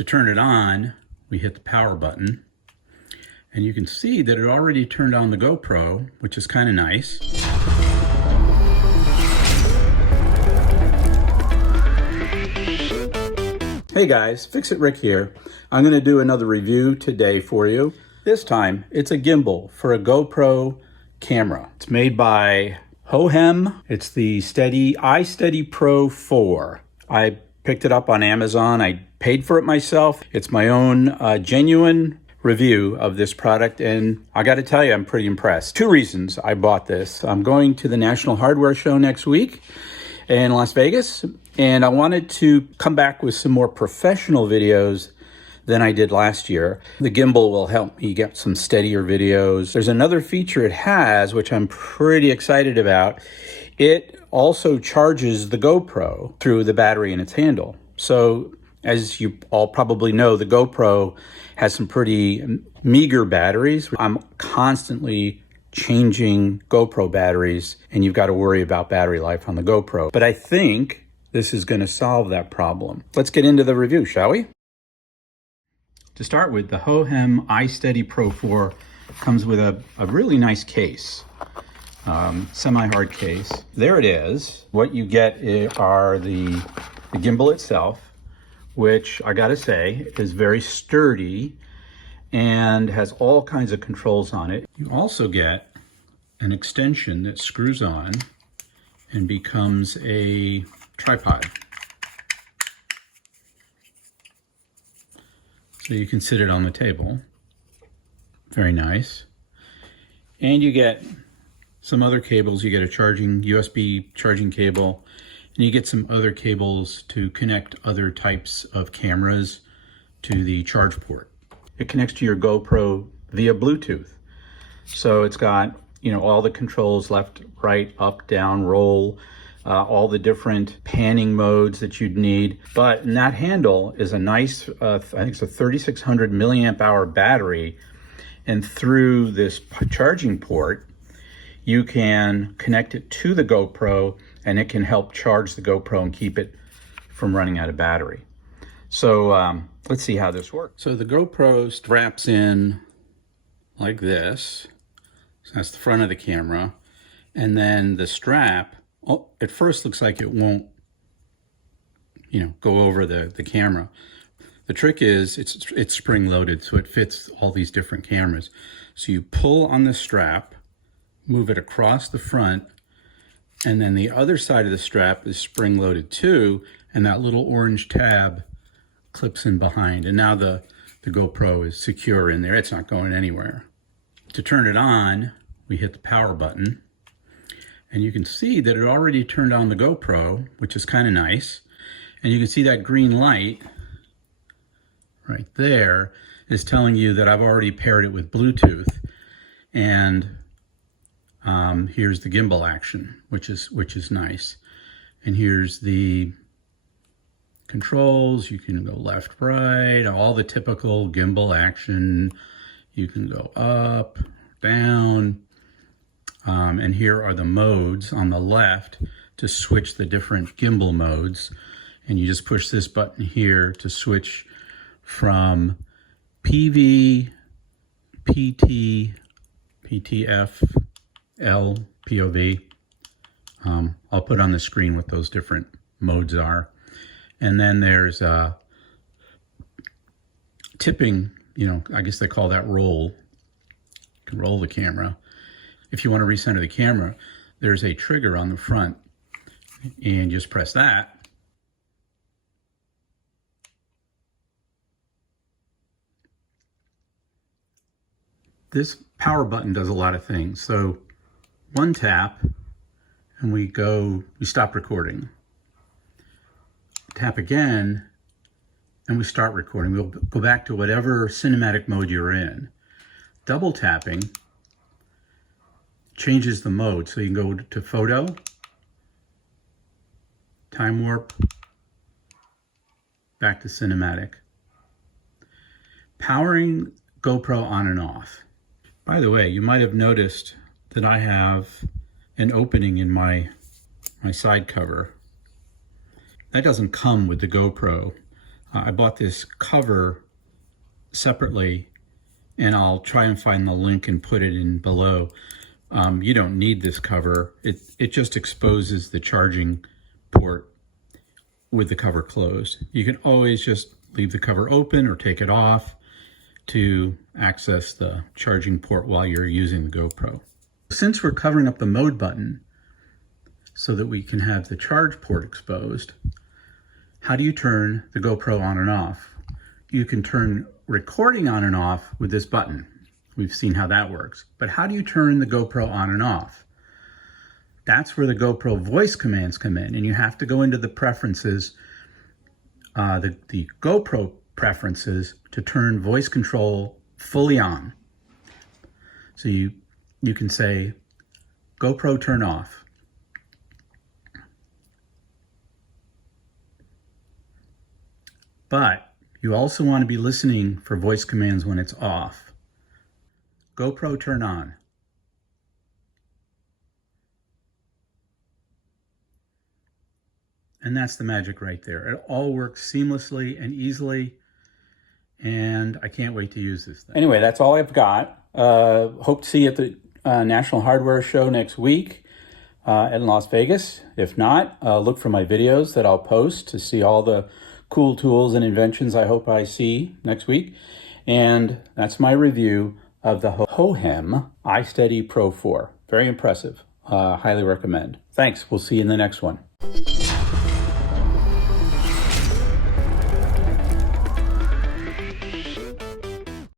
To turn it on, we hit the power button, and you can see that it already turned on the GoPro, which is kind of nice. Hey guys, Fix It Rick here. I'm going to do another review today for you. This time, it's a gimbal for a GoPro camera. It's made by Hohem. It's the iSteady Pro 4. I picked it up on Amazon. I paid for it myself. It's my own genuine review of this product, and I got to tell you, I'm pretty impressed. Two reasons I bought this. I'm going to the National Hardware Show next week in Las Vegas, and I wanted to come back with some more professional videos than I did last year. The gimbal will help me get some steadier videos. There's another feature it has, which I'm pretty excited about. It also charges the GoPro through the battery in its handle. So as you all probably know, the GoPro has some pretty meager batteries. I'm constantly changing GoPro batteries, and you've got to worry about battery life on the GoPro. But I think this is going to solve that problem. Let's get into the review, shall we? To start with, the Hohem iSteady Pro 4 comes with a really nice case, semi-hard case. There it is. What you get are the gimbal itself, which I gotta say is very sturdy and has all kinds of controls on it. You also get an extension that screws on and becomes a tripod. So you can sit it on the table. Very nice. And you get some other cables. You get a USB charging cable, and you get some other cables to connect other types of cameras to the charge port. It connects to your GoPro via Bluetooth. So it's got, all the controls, left, right, up, down, roll, all the different panning modes that you'd need. But in that handle is a nice, I think it's a 3600 milliamp hour battery. And through this charging port, you can connect it to the GoPro, and it can help charge the GoPro and keep it from running out of battery. So let's see how this works. So the GoPro straps in like this. So that's the front of the camera. And then the strap, at first looks like it won't, go over the camera. The trick is it's spring loaded, so it fits all these different cameras. So you pull on the strap, move it across the front, and then the other side of the strap is spring loaded too, and that little orange tab clips in behind. And now the GoPro is secure in there. It's not going anywhere. To turn it on, we hit the power button, and you can see that it already turned on the GoPro, which is kind of nice. And you can see that green light right there is telling you that I've already paired it with Bluetooth. And here's the gimbal action, which is nice. And here's the controls. You can go left, right, all the typical gimbal action. You can go up, down. And here are the modes on the left to switch the different gimbal modes. And you just push this button here to switch from PV, PT, PTF, L, POV. I'll put on the screen what those different modes are. And then there's tipping, I guess they call that roll. You can roll the camera. If you want to recenter the camera, there's a trigger on the front, and just press that. This power button does a lot of things. So one tap and we stop recording. Tap again and we start recording. We'll go back to whatever cinematic mode you're in. Double tapping changes the mode. So you can go to photo, time warp, back to cinematic. Powering GoPro on and off. By the way, you might have noticed that I have an opening in my side cover. That doesn't come with the GoPro. I bought this cover separately, and I'll try and find the link and put it in below. You don't need this cover. It just exposes the charging port with the cover closed. You can always just leave the cover open or take it off to access the charging port while you're using the GoPro. Since we're covering up the mode button so that we can have the charge port exposed, how do you turn the GoPro on and off? You can turn recording on and off with this button. We've seen how that works. But how do you turn the GoPro on and off? That's where the GoPro voice commands come in, and you have to go into the preferences, the GoPro preferences, to turn voice control fully on. So you can say, GoPro turn off. But you also want to be listening for voice commands when it's off. GoPro turn on. And that's the magic right there. It all works seamlessly and easily, and I can't wait to use this thing. Anyway, that's all I've got. Hope to see you at the National Hardware Show next week in Las Vegas. If not, look for my videos that I'll post to see all the cool tools and inventions I hope I see next week. And that's my review of the Hohem iSteady Pro 4. Very impressive. Highly recommend. Thanks. We'll see you in the next one.